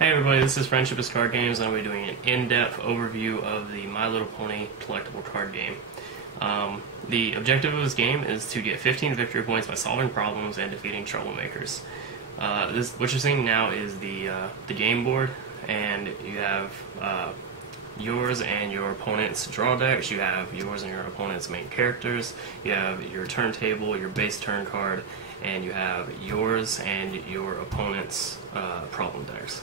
Hey everybody, this is Friendship is Card Games, and I'll be doing an in-depth overview of the My Little Pony collectible card game. The objective of this game is to get 15 victory points by solving problems and defeating troublemakers. What you're seeing now is the game board, and you have yours and your opponent's draw decks, you have yours and your opponent's main characters, you have your turntable, your base turn card, and you have yours and your opponent's problem decks.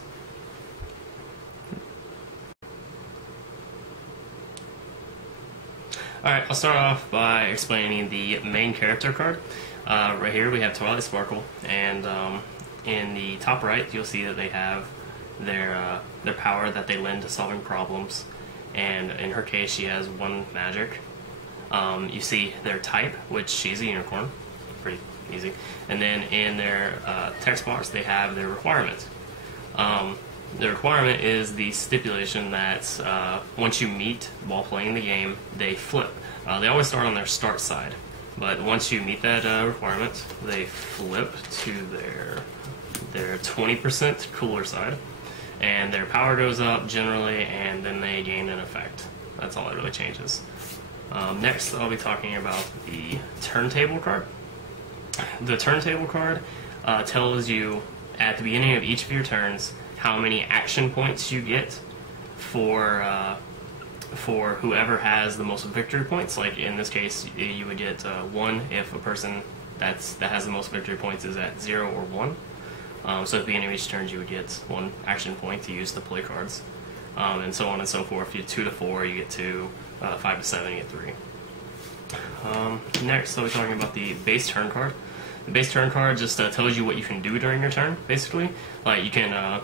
Alright, I'll start off by explaining the main character card. Right here we have Twilight Sparkle, and in the top right you'll see that they have their power that they lend to solving problems, and in her case she has one magic. You see their type, which she's a unicorn, pretty easy, and then in their text box they have their requirements. The requirement is the stipulation that once you meet while playing the game, they flip. They always start on their start side, but once you meet that requirement, they flip to their 20% cooler side, and their power goes up generally, and then they gain an effect. That's all that really changes. Next, I'll be talking about the turntable card. The turntable card tells you at the beginning of each of your turns how many action points you get for whoever has the most victory points. Like in this case, you would get 1 if a person that has the most victory points is at 0 or 1. So at the beginning of each turn, you would get 1 action point to use to play cards, and so on and so forth. If you get 2 to 4, you get 2. 5 to 7, you get 3. Next, I'll be talking about the base turn card. The base turn card just tells you what you can do during your turn, basically. Like you can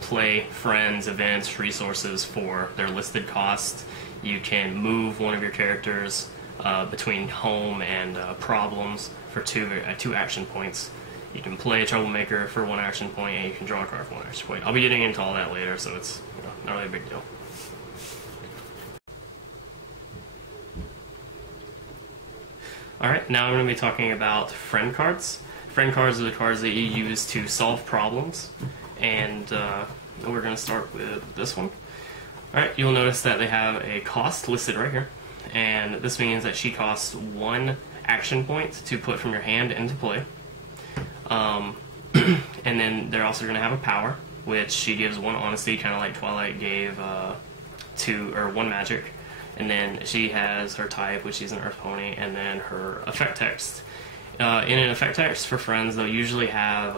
play friends, events, resources for their listed cost. You can move one of your characters between home and problems for 2 action points. You can play a troublemaker for 1 action point, and you can draw a card for 1 action point. I'll be getting into all that later, so it's not really a big deal. Alright, now I'm going to be talking about friend cards. Friend cards are the cards that you use to solve problems, and we're going to start with this one. Alright, you'll notice that they have a cost listed right here, and this means that she costs 1 action point to put from your hand into play. And then they're also going to have a power, which she gives 1 honesty, kind of like Twilight gave 1 magic. And then she has her type, which is an Earth Pony, and then her effect text. In an effect text for friends, they'll usually have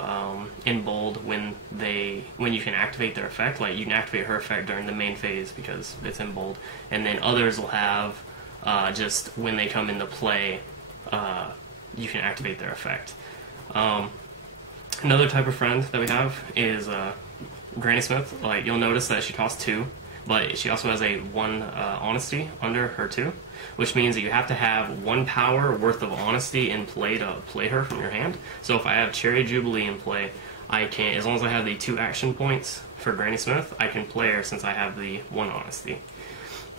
in bold when you can activate their effect. Like you can activate her effect during the main phase because it's in bold, and then others will have just when they come into play, you can activate their effect. Another type of friend that we have is Granny Smith. Like you'll notice that she costs 2. But she also has a 1 honesty under her 2, which means that you have to have 1 power worth of honesty in play to play her from your hand. So if I have Cherry Jubilee in play, I can, as long as I have the 2 action points for Granny Smith, I can play her since I have the 1 honesty.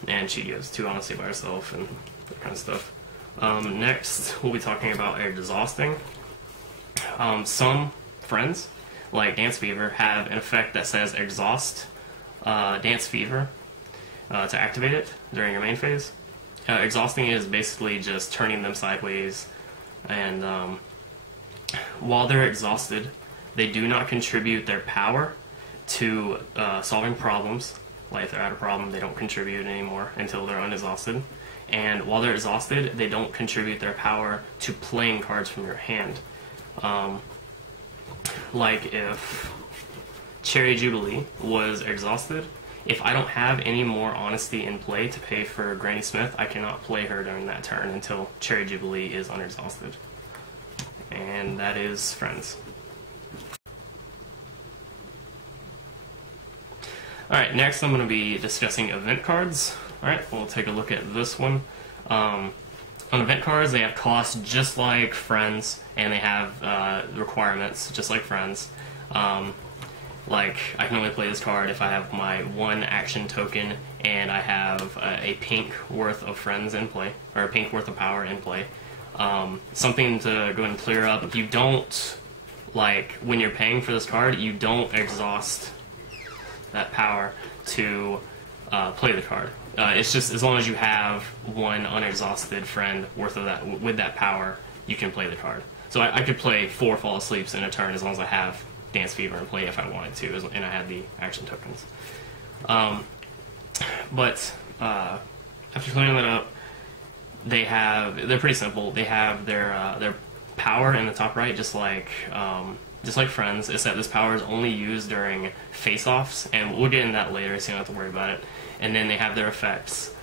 And she gives 2 honesty by herself and that kind of stuff. Next, we'll be talking about exhausting. Some friends, like Dance Fever, have an effect that says exhaust Dance Fever to activate it during your main phase. Exhausting is basically just turning them sideways, and while they're exhausted, they do not contribute their power to solving problems. Like if they're out of problem, they don't contribute anymore until they're unexhausted. And while they're exhausted, they don't contribute their power to playing cards from your hand. Like if Cherry Jubilee was exhausted, if I don't have any more honesty in play to pay for Granny Smith, I cannot play her during that turn until Cherry Jubilee is unexhausted. And that is friends. Alright, next I'm going to be discussing event cards. Alright, we'll take a look at this one. On event cards, they have costs just like friends, and they have requirements just like friends. Like, I can only play this card if I have my 1 action token and I have a pink worth of friends in play, or a pink worth of power in play. Something to go ahead and clear up, you don't like, when you're paying for this card, you don't exhaust that power to play the card. It's just as long as you have one unexhausted friend worth of that with that power, you can play the card. So I could play 4 Fall Asleeps in a turn as long as I have Dance Fever in play if I wanted to, and I had the action tokens. But after clearing that up, they're pretty simple. They have their power in the top right, just like Friends, except this power is only used during face-offs, and we'll get into that later, so you don't have to worry about it. And then they have their effects,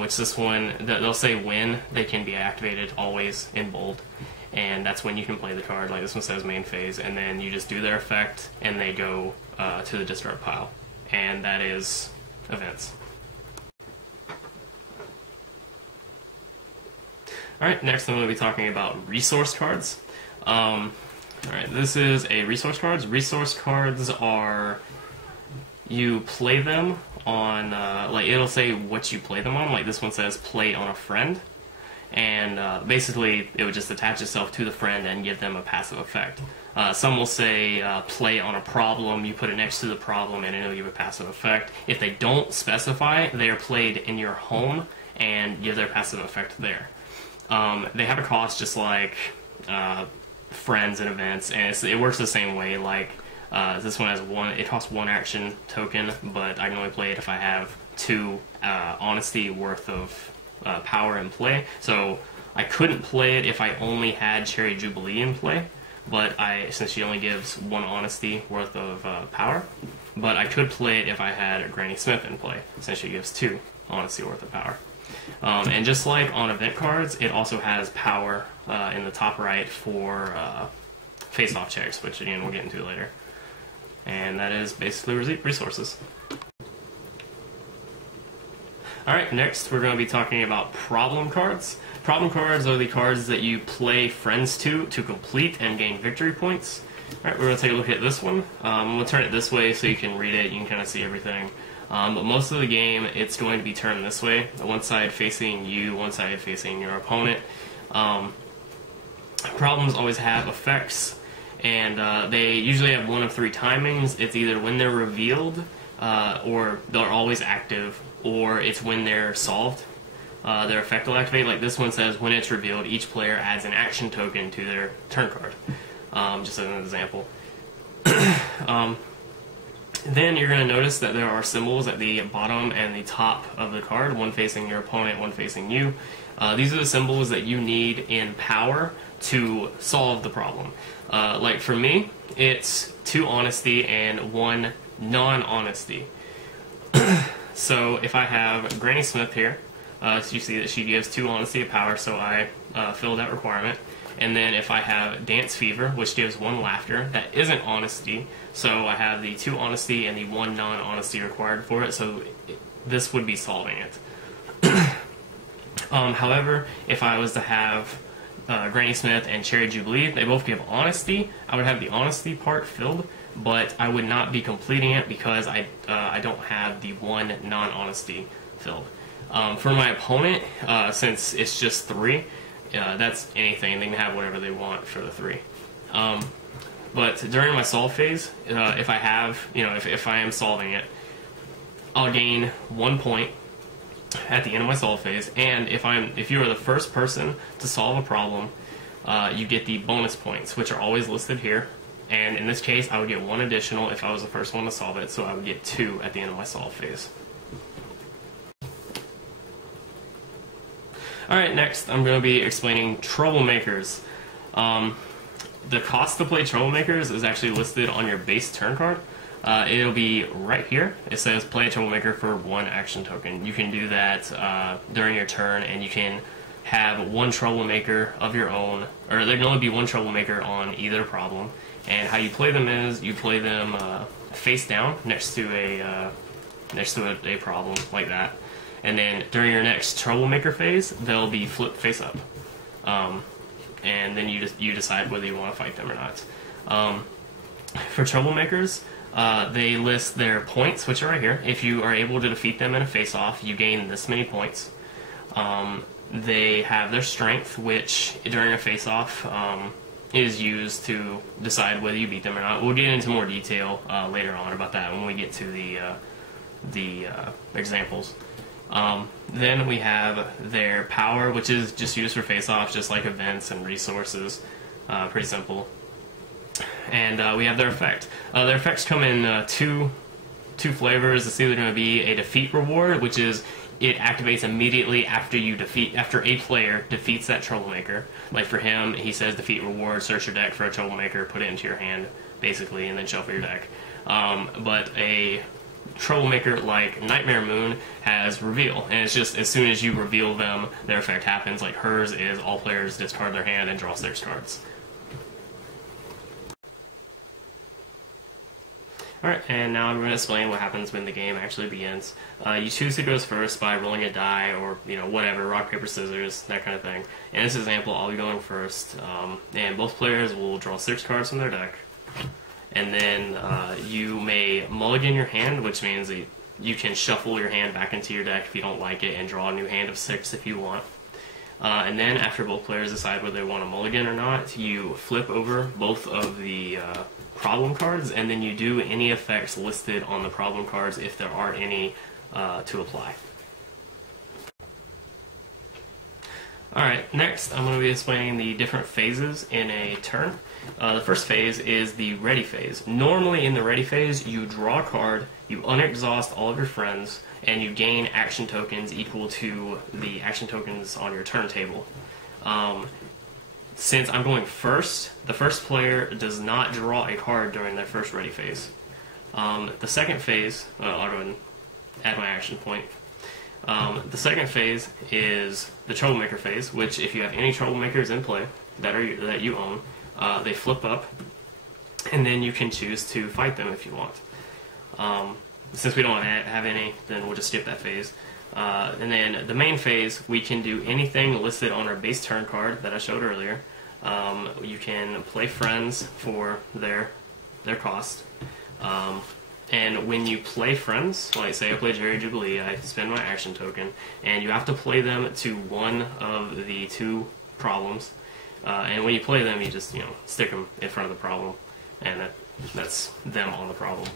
which this one, they'll say when they can be activated, always in bold, and that's when you can play the card. Like this one says main phase, and then you just do their effect, and they go to the discard pile, and that is events. Alright, next I'm going to be talking about resource cards. Alright, this is a resource cards. Resource cards are, you play them on, like it'll say what you play them on. Like this one says play on a friend. And basically it would just attach itself to the friend and give them a passive effect. Some will say play on a problem, you put it next to the problem and it'll give a passive effect. If they don't specify, they are played in your home and give their passive effect there. They have a cost just like friends and events, and it works the same way. Like this one has it costs 1 action token, but I can only play it if I have 2 honesty worth of power in play. So I couldn't play it if I only had Cherry Jubilee in play, but since she only gives 1 honesty worth of power, but I could play it if I had Granny Smith in play, since she gives 2 honesty worth of power. And just like on event cards, it also has power in the top right for face-off checks, which again we'll get into later. And that is basically resources. Alright, next we're going to be talking about problem cards. Problem cards are the cards that you play friends to complete and gain victory points. Alright, we're going to take a look at this one. I'm going to turn it this way so you can read it, you can kind of see everything. But most of the game, it's going to be turned this way. One side facing you, one side facing your opponent. Problems always have effects, and they usually have 1 of 3 timings. It's either when they're revealed, or they're always active, or it's when they're solved. Their effect will activate. Like this one says, when it's revealed, each player adds an action token to their turn card. Just as an example. Then you're going to notice that there are symbols at the bottom and the top of the card, one facing your opponent, one facing you. These are the symbols that you need in power to solve the problem. Like for me, it's 2 honesty and 1 non-honesty. So if I have Granny Smith here, so you see that she gives 2 honesty of power, so I fill that requirement. And then if I have Dance Fever, which gives 1 laughter, that isn't honesty, so I have the 2 honesty and the 1 non-honesty required for it, so this would be solving it. However, if I was to have Granny Smith and Cherry Jubilee, they both give honesty, I would have the honesty part filled, but I would not be completing it because I don't have the 1 non-honesty filled. For my opponent, since it's just 3, that's anything. They can have whatever they want for the 3. But during my solve phase, if I have, if I am solving it, I'll gain 1 point at the end of my solve phase. And if you are the first person to solve a problem, you get the bonus points, which are always listed here. And in this case, I would get 1 additional if I was the first one to solve it, so I would get 2 at the end of my solve phase. Alright, next I'm going to be explaining Troublemakers. The cost to play Troublemakers is actually listed on your base turn card. It'll be right here. It says play a Troublemaker for 1 action token. You can do that during your turn, and you can have 1 Troublemaker of your own, or there can only be 1 Troublemaker on either problem. And how you play them is you play them face down next to a problem like that. And then during your next Troublemaker phase, they'll be flipped face up. And then you decide whether you want to fight them or not. For Troublemakers, they list their points, which are right here. If you are able to defeat them in a face-off, you gain this many points. They have their strength, which during a face-off, is used to decide whether you beat them or not. We'll get into more detail later on about that when we get to the examples. Then we have their power, which is just used for face-offs, just like events and resources. Pretty simple. And we have their effect. Their effects come in two flavors. It's either going to be a defeat reward, which is it activates immediately after a player defeats that troublemaker. Like for him, he says defeat reward, search your deck for a troublemaker, put it into your hand, basically, and then shuffle your deck. But a troublemaker like Nightmare Moon has reveal, and it's just as soon as you reveal them, their effect happens. Like hers is all players discard their hand and draw 6 cards. Alright, and now I'm going to explain what happens when the game actually begins. You choose who goes first by rolling a die or, whatever, rock, paper, scissors, that kind of thing. In this example, I'll be going first, and both players will draw 6 cards from their deck. And then you may mulligan your hand, which means that you can shuffle your hand back into your deck if you don't like it and draw a new hand of 6 if you want. And then after both players decide whether they want a mulligan or not, you flip over both of the problem cards, and then you do any effects listed on the problem cards if there are any to apply. Alright, next I'm going to be explaining the different phases in a turn. The first phase is the ready phase. Normally in the ready phase, you draw a card, you unexhaust all of your friends, and you gain action tokens equal to the action tokens on your turntable. Since I'm going first, the first player does not draw a card during their first ready phase. The second phase, I'll go ahead and add my action point. The second phase is the Troublemaker phase, which if you have any Troublemakers in play that you own, they flip up, and then you can choose to fight them if you want. Since we don't have any, then we'll just skip that phase. And then the main phase, we can do anything listed on our base turn card that I showed earlier. You can play friends for their cost. And when you play friends, like say I play Jerry Jubilee, I spend my action token, and you have to play them to one of the 2 problems. And when you play them, you just stick them in front of the problem, and that's them on the problem.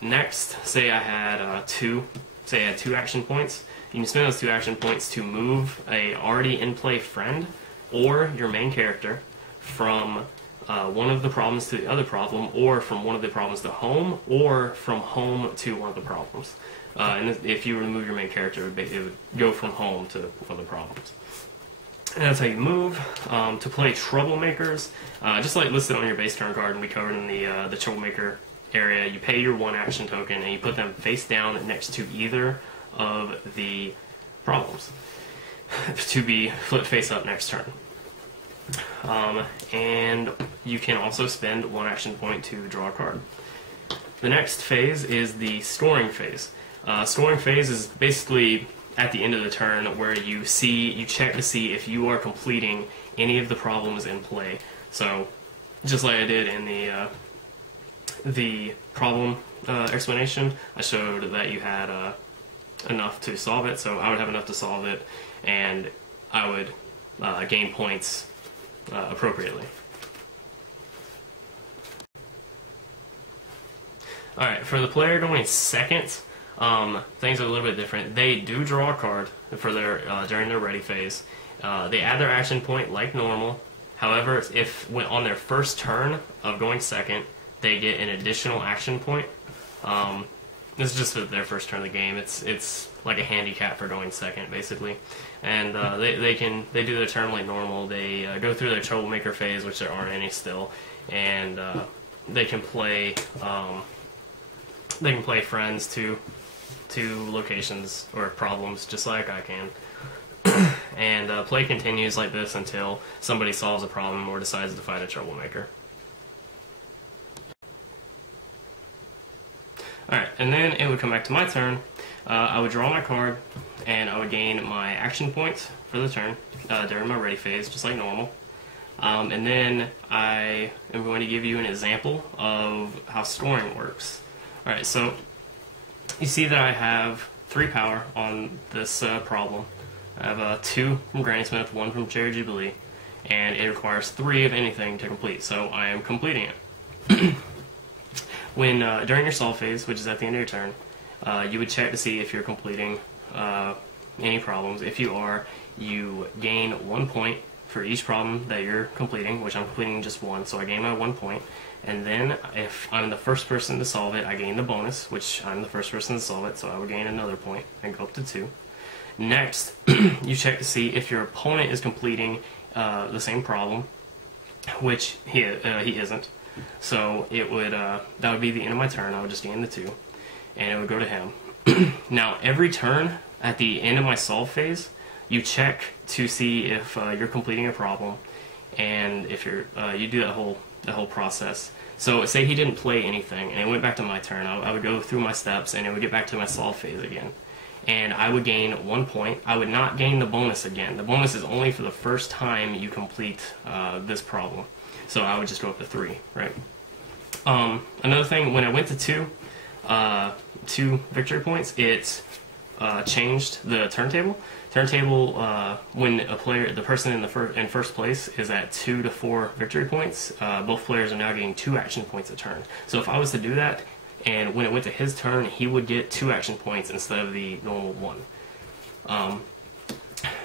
Next, say I had 2 action points. You can spend those 2 action points to move a already in play friend or your main character from one of the problems to the other problem, or from one of the problems to home, or from home to one of the problems. And if you remove your main character, it would go from home to one of the problems. And that's how you move. To play Troublemakers, just like listed on your base turn card, and we covered in the Troublemaker area, you pay your 1 action token and you put them face down next to either of the problems to be flipped face up next turn. And you can also spend 1 action point to draw a card. The next phase is the scoring phase. Scoring phase is basically at the end of the turn where you check to see if you are completing any of the problems in play. So just like I did in the problem explanation, I showed that you had enough to solve it, so I would have enough to solve it, and I would gain points appropriately. Alright, for the player going second, things are a little bit different. They do draw a card for their during their ready phase. They add their action point like normal. However, if on their first turn of going second, they get an additional action point. This is just for their first turn of the game. It's like a handicap for going second, basically. And they do their turn like normal. They go through their Troublemaker phase, which there aren't any still, and they can play friends to locations or problems just like I can. And play continues like this until somebody solves a problem or decides to fight a Troublemaker. Alright, and then it would come back to my turn. I would draw my card, and I would gain my action points for the turn during my ready phase, just like normal. And then I am going to give you an example of how scoring works. Alright, so you see that I have 3 power on this problem. I have 2 from Granny Smith, 1 from Cherry Jubilee, and it requires 3 of anything to complete, so I am completing it. When during your solve phase, which is at the end of your turn, you would check to see if you're completing any problems. If you are, you gain 1 point for each problem that you're completing, which I'm completing just 1, so I gain my 1 point. And then if I'm the first person to solve it, I gain the bonus, which I'm the first person to solve it, so I would gain another point and go up to 2. Next, you check to see if your opponent is completing the same problem, which he isn't. So it would that would be the end of my turn. I would just gain the 2, and it would go to him. Now every turn at the end of my solve phase, you check to see if you're completing a problem, and if you're you do that whole process. So say he didn't play anything, and it went back to my turn. I would go through my steps, and it would get back to my solve phase again, and I would gain 1 point. I would not gain the bonus again. The bonus is only for the first time you complete this problem. So I would just go up to 3, right? Another thing, when I went to 2 victory points, it changed the turntable. When a player, the person in first place is at 2 to 4 victory points, both players are now getting 2 action points a turn. So if I was to do that, and when it went to his turn, he would get 2 action points instead of the normal 1.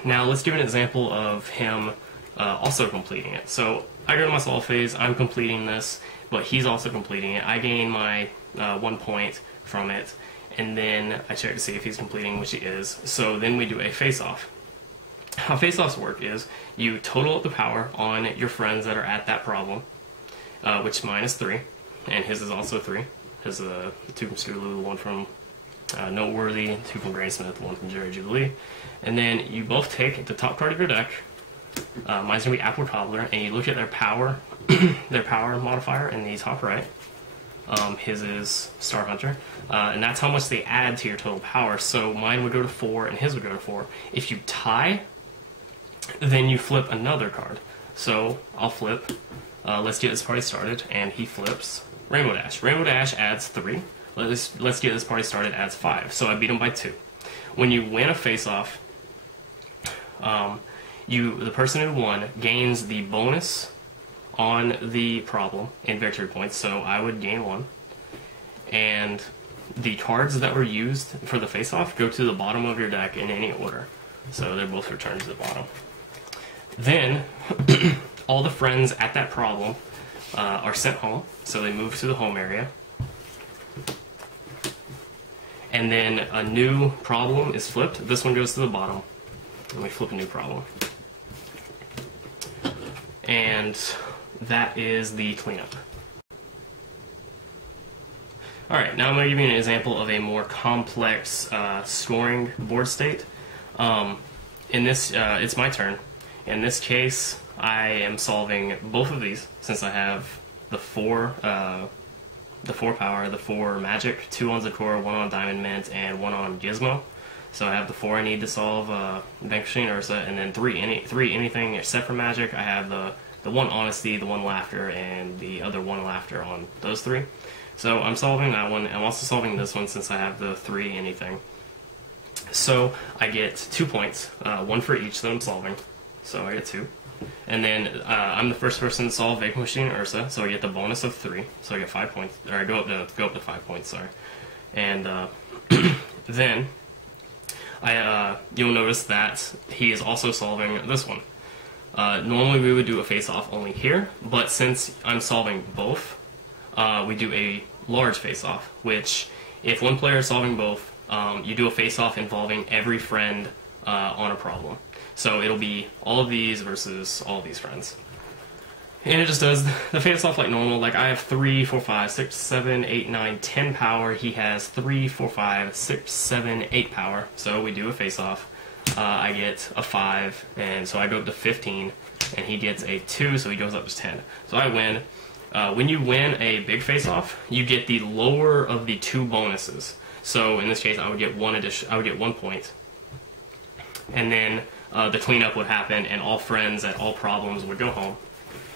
Now let's give an example of him also completing it. So I go to my solve phase, I'm completing this, but he's also completing it. I gain my 1 point from it, and then I check to see if he's completing, which he is. So then we do a face-off. How face-offs work is you total up the power on your friends that are at that problem, which mine is 3, and his is also 3. His 2 from Scootaloo, the 1 from Noteworthy, 2 from Granny Smith, the 1 from Jerry Jubilee. And then you both take the top card of your deck. Mine's gonna be Apple Cobbler, and you look at their power, their power modifier in the top right. His is Star Hunter, and that's how much they add to your total power. So mine would go to 4, and his would go to 4. If you tie, then you flip another card. So I'll flip. Let's get this party started, and he flips Rainbow Dash. Rainbow Dash adds 3. Let's get this party started adds 5. So I beat him by 2. When you win a face-off, the person who won gains the bonus on the problem in victory points, so I would gain 1. And the cards that were used for the face-off go to the bottom of your deck in any order. So they're both returned to the bottom. Then, all the friends at that problem are sent home, so they move to the home area. And then a new problem is flipped. This one goes to the bottom, and we flip a new problem. And that is the cleanup. Alright, now I'm going to give you an example of a more complex scoring board state. In this, it's my turn. In this case, I am solving both of these, since I have the 4 power, the 4 magic, 2 on Zakora, 1 on Diamond Mint, and 1 on Gizmo. So I have the 4 I need to solve Vanquishing Ursa, and then 3 anything except for magic. I have the 1 Honesty, the 1 Laughter, and the other 1 Laughter on those 3. So I'm solving that one. I'm also solving this one since I have the 3 anything. So I get 2 points, 1 for each that I'm solving. So I get 2. And then I'm the first person to solve Vanquishing Ursa, so I get the bonus of 3. So I get 5 points, or I go up to 5 points. Sorry. And then you'll notice that he is also solving this one. Normally we would do a face-off only here, but since I'm solving both, we do a large face-off, which if one player is solving both, you do a face-off involving every friend on a problem. So it'll be all of these versus all of these friends. And it just does the face-off like normal. Like I have 3, 4, 5, 6, 7, 8, 9, 10 power. He has 3, 4, 5, 6, 7, 8 power. So we do a face-off. I get a 5, and so I go up to 15, and he gets a 2, so he goes up to 10. So I win. When you win a big face-off, you get the lower of the 2 bonuses. So in this case, I would get 1 point, and then the cleanup would happen, and all friends at all problems would go home.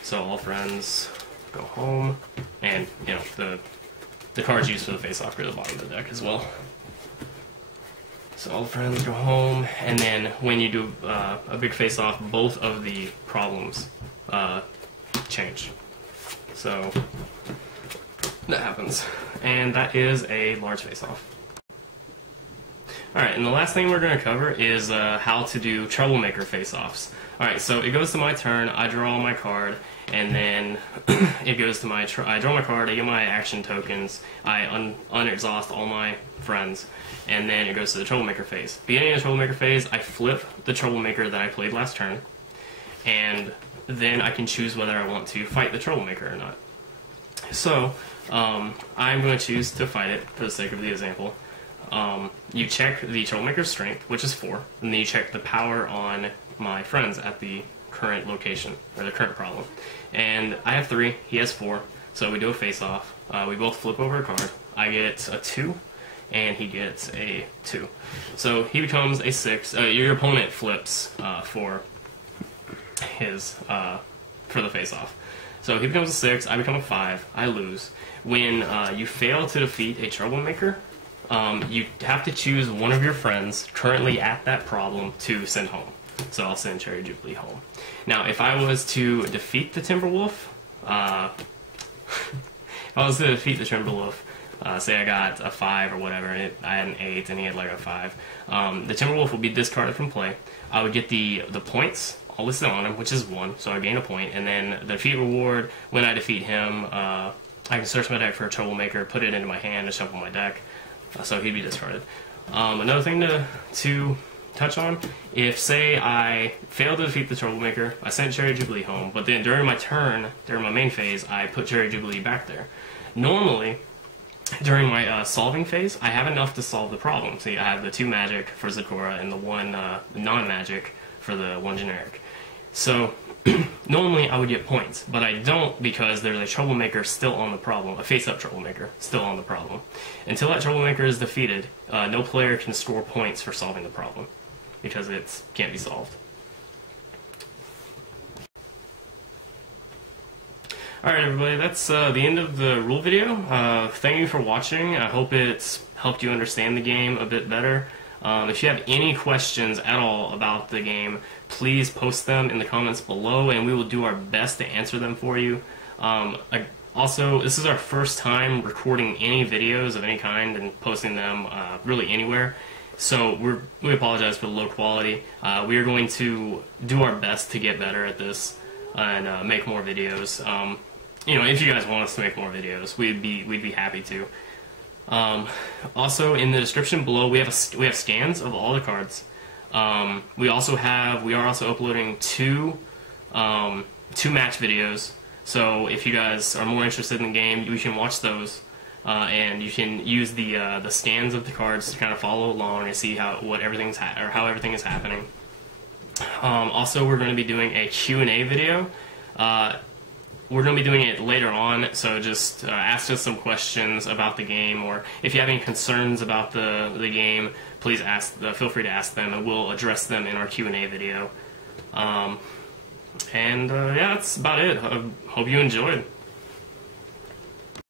So all friends go home, and you know the cards used for the face-off go to the bottom of the deck as well. So all the friends go home, and then when you do a big face-off, both of the problems change. So that happens, and that is a large face-off. Alright, and the last thing we're going to cover is how to do Troublemaker Faceoffs. Alright, so it goes to my turn, I draw my card, and then it goes to my, I draw my card, I get my action tokens, I unexhaust all my friends, and then it goes to the Troublemaker phase. Beginning of the Troublemaker phase, I flip the Troublemaker that I played last turn, and then I can choose whether I want to fight the Troublemaker or not. So, I'm going to choose to fight it for the sake of the example. You check the Troublemaker's strength, which is 4, and then you check the power on my friends at the current location, or the current problem. And I have 3, he has 4, so we do a face-off. We both flip over a card. I get a 2, and he gets a 2. So he becomes a 6. Your opponent flips for the face-off. So he becomes a 6, I become a 5, I lose. When you fail to defeat a Troublemaker, you have to choose one of your friends currently at that problem to send home. So I'll send Cherry Jubilee home. Now, if I was to defeat the Timberwolf, say I got a 5 or whatever, and I had an 8 and he had like a 5, the Timberwolf would be discarded from play. I would get the points all listed on him, which is 1, so I gain a point, and then the defeat reward, when I defeat him, I can search my deck for a Troublemaker, put it into my hand, and shuffle my deck, so he'd be discarded. Another thing to touch on, if say I fail to defeat the Troublemaker, I sent Cherry Jubilee home, but then during my turn, during my main phase, I put Cherry Jubilee back there. Normally, during my solving phase, I have enough to solve the problem. See, I have the 2 magic for Zecora and the 1 non-magic for the 1 generic. So, normally I would get points, but I don't because there's a Troublemaker still on the problem, a face-up Troublemaker still on the problem. Until that Troublemaker is defeated, no player can score points for solving the problem, because it can't be solved. Alright everybody, that's the end of the rule video. Thank you for watching. I hope it's helped you understand the game a bit better. If you have any questions at all about the game, please post them in the comments below and we will do our best to answer them for you. Also, this is our first time recording any videos of any kind and posting them really anywhere. So we apologize for the low quality. We are going to do our best to get better at this and make more videos. You know, if you guys want us to make more videos, we'd be happy to. Also, in the description below, we have scans of all the cards. We are also uploading two match videos. So if you guys are more interested in the game, you can watch those, and you can use the scans of the cards to kind of follow along and see how everything is happening. Also, we're going to be doing a Q&A video. We're going to be doing it later on, so just ask us some questions about the game, or if you have any concerns about the game, please feel free to ask them, and we'll address them in our Q&A video. Yeah, that's about it. I hope you enjoyed.